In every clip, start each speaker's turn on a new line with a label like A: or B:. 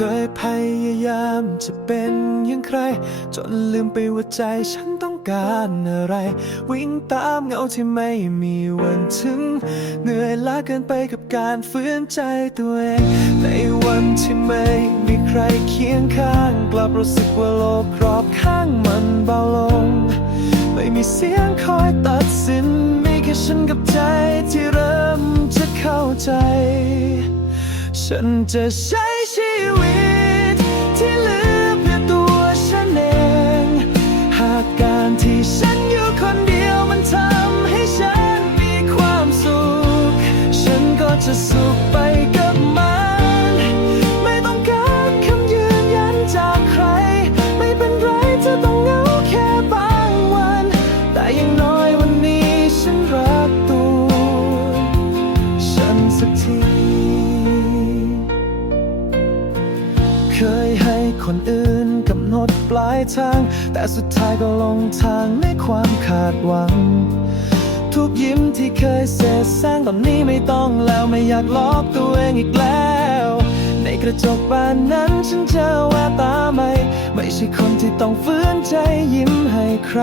A: เคยพยายามจะเป็นอย่างใคร จนลืมไปว่าใจฉันต้องการอะไร วิ่งตามเงาที่ไม่มีวันถึง เหนื่อยล้าเกินไปกับการฝืนใจตัวเอง ในวันที่ไม่มีใครเคียงข้าง กลับรู้สึกว่าโลกรอบข้างมันเบาลง ไม่มีเสียงคอยตัดสิน มีแค่ฉันกับใจที่เริ่มจะเข้าใจ ฉันจะใช้ ชีวิต ที่เหลือเพื่อตัวฉันเอง หากการที่ฉันอยู่คนเดียวมันทำให้ฉันมีความสุข ฉันก็จะ เคยให้คนอื่นกำหนดปลายทาง แต่สุดท้ายก็ลงทางในความขาดหวัง ทุกยิ้มที่เคยเสษสร้างตอนนี้ไม่ต้องแล้วไม่อยากลอกตัวเองอีกแล้ว ในกระจกบานนั้นฉันเจอแววตาใหม่ ไม่ใช่คนที่ต้องฝืนใจยิ้มให้ใคร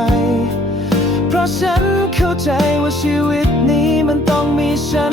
A: เพราะฉันเข้าใจว่าชีวิตนี้มันต้องมีฉัน